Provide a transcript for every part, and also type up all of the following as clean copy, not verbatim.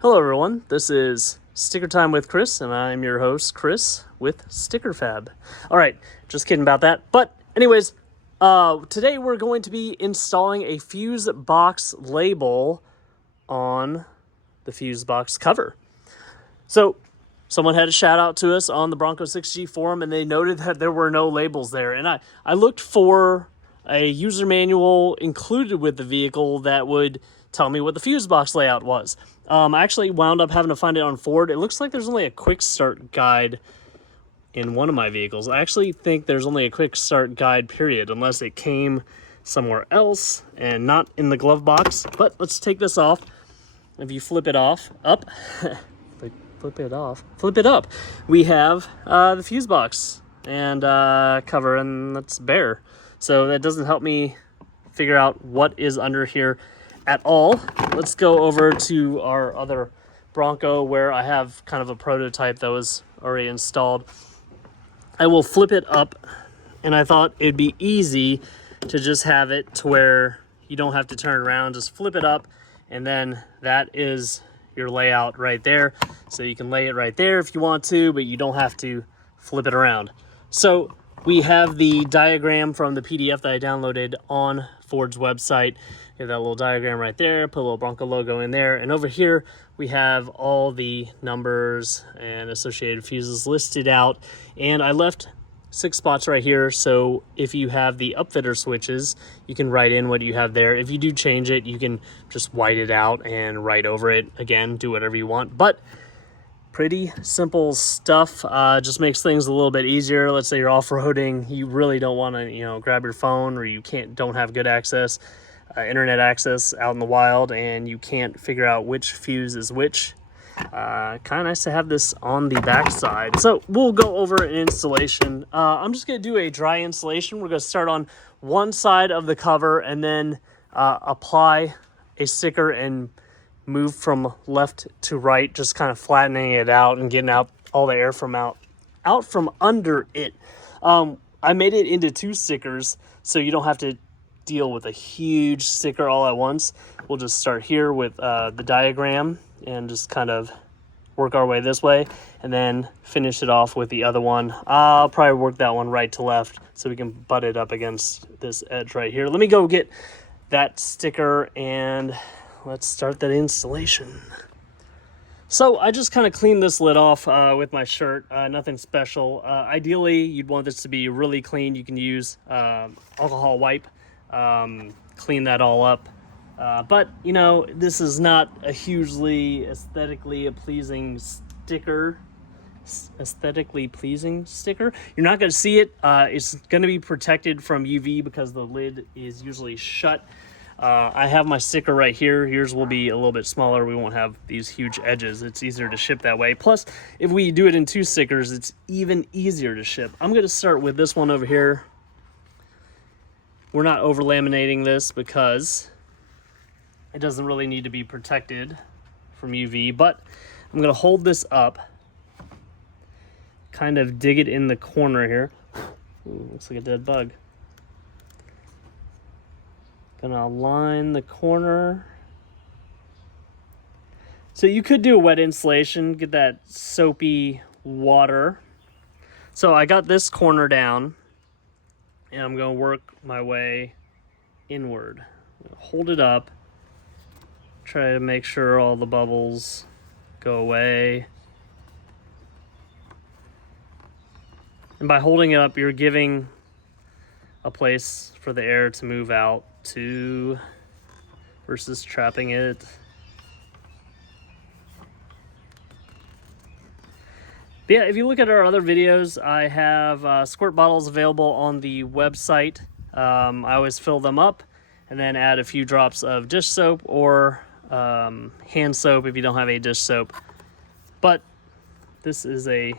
Hello everyone, this is Sticker Time with Chris, and I'm your host, Chris, with Sticker Fab. Alright, just kidding about that. But anyways, today we're going to be installing a fuse box label on the fuse box cover. So, someone had a shout out to us on the Bronco 6G forum, and they noted that there were no labels there. And I looked for a user manual included with the vehicle that would tell me what the fuse box layout was. I actually wound up having to find it on Ford. It looks like there's only a quick start guide in one of my vehicles. I actually think there's only a quick start guide, period, unless it came somewhere else and not in the glove box. But let's take this off. If you flip it off, flip it up, we have the fuse box and cover, and that's bare. So that doesn't help me figure out what is under here at all. Let's go over to our other Bronco where I have kind of a prototype that was already installed. I will flip it up, and I thought it'd be easy to just have it to where you don't have to turn around, just flip it up, and then that is your layout right there. So you can lay it right there if you want to, but you don't have to flip it around. So we have the diagram from the PDF that I downloaded on Ford's website. You have that little diagram right there, put a little Bronco logo in there, and over here we have all the numbers and associated fuses listed out. And I left 6 spots right here, so if you have the upfitter switches, you can write in what you have there. If you do change it, you can just white it out and write over it again, do whatever you want. But pretty simple stuff. Just makes things a little bit easier. Let's say you're off-roading, you really don't want to grab your phone, or you don't have good access, internet access out in the wild, and you can't figure out which fuse is which. Kind of nice to have this on the back side. So we'll go over an installation. I'm just going to do a dry installation. We're going to start on one side of the cover and then apply a sticker and move from left to right, just kind of flattening it out and getting out all the air from out from under it. I made it into 2 stickers so you don't have to deal with a huge sticker all at once. We'll just start here with the diagram and just kind of work our way this way, and then finish it off with the other one. I'll probably work that one right to left so we can butt it up against this edge right here. Let me go get that sticker and let's start that installation. So I just kind of cleaned this lid off with my shirt, nothing special. Ideally, you'd want this to be really clean. You can use alcohol wipe, clean that all up. But, this is not a hugely aesthetically pleasing sticker. You're not going to see it. It's going to be protected from UV because the lid is usually shut. I have my sticker right here. Yours will be a little bit smaller. We won't have these huge edges. It's easier to ship that way. Plus, if we do it in 2 stickers, it's even easier to ship. I'm going to start with this one over here. We're not over laminating this because it doesn't really need to be protected from UV, but I'm going to hold this up, kind of dig it in the corner here. Ooh, looks like a dead bug. Gonna align the corner. So you could do a wet installation, get that soapy water. So I got this corner down, and I'm gonna work my way inward. Hold it up, try to make sure all the bubbles go away. And by holding it up, you're giving a place for the air to move out to versus trapping it. But yeah, if you look at our other videos, I have squirt bottles available on the website. I always fill them up and then add a few drops of dish soap or hand soap if you don't have a dish soap. But this is a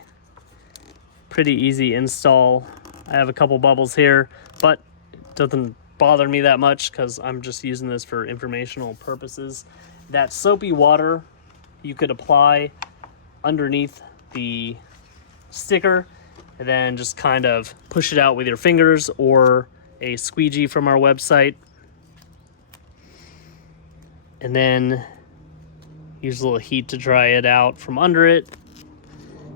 pretty easy install. I have a couple bubbles here, but it doesn't bother me that much because I'm just using this for informational purposes. That soapy water you could apply underneath the sticker and then just kind of push it out with your fingers or a squeegee from our website. And then Use a little heat to dry it out from under it.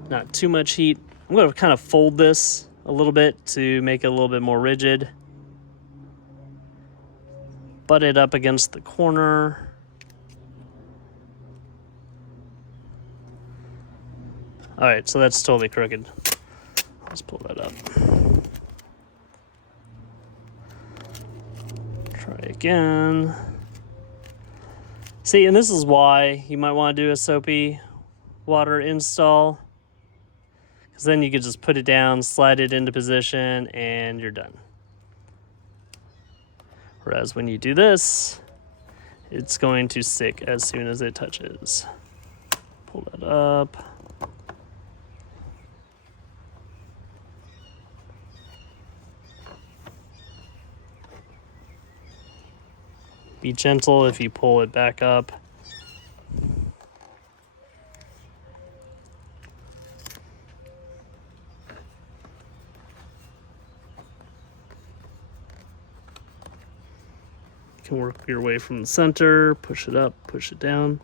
Not too much heat. I'm going to kind of fold this a little bit to make it a little bit more rigid. Butt it up against the corner. All right, so that's totally crooked. Let's pull that up. Try again. See, and this is why you might want to do a soapy water install, because then you could just put it down, slide it into position, and you're done. Whereas when you do this, it's going to stick as soon as it touches. Pull that up. Be gentle if you pull it back up. You can work your way from the center, push it up, push it down,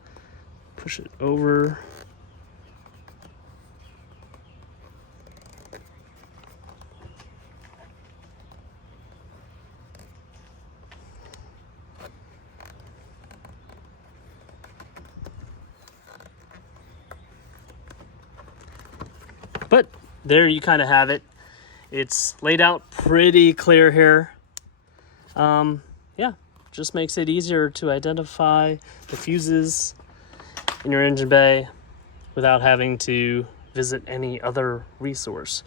push it over. But there you kind of have it. It's laid out pretty clear here. Yeah, just makes it easier to identify the fuses in your engine bay without having to visit any other resource.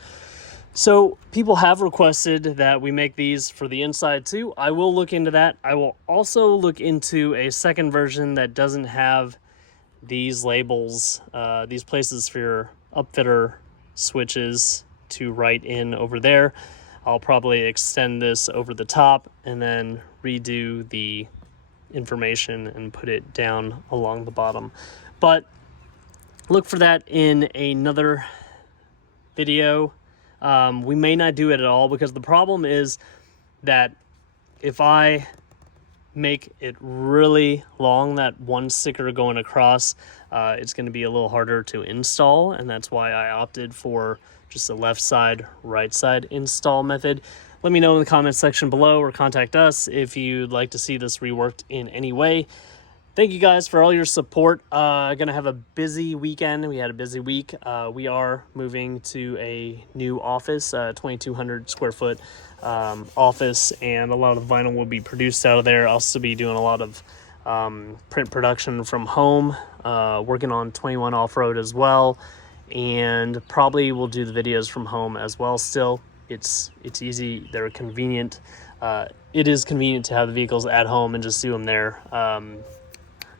So people have requested that we make these for the inside too. I will look into that. I will also look into a second version that doesn't have these labels, these places for your upfitter switches to write in over there. I'll probably extend this over the top and then redo the information and put it down along the bottom. But look for that in another video. We may not do it at all, because the problem is that if I make it really long, that one sticker going across, it's going to be a little harder to install, and that's why I opted for just a left side, right side install method. Let me know in the comments section below, or contact us if you'd like to see this reworked in any way. Thank you guys for all your support. Gonna have a busy weekend. We had a busy week. We are moving to a new office, 2,200 square foot office, and a lot of the vinyl will be produced out of there. I'll also be doing a lot of print production from home, working on 21 off-road as well, and probably will do the videos from home as well. Still, it's easy. They're convenient. It is convenient to have the vehicles at home and just do them there.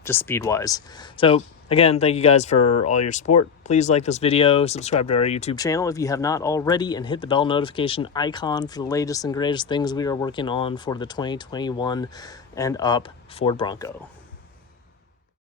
Just speed wise. So again, thank you guys for all your support. Please like this video, subscribe to our YouTube channel if you have not already, and hit the bell notification icon for the latest and greatest things we are working on for the 2021 and up Ford Bronco.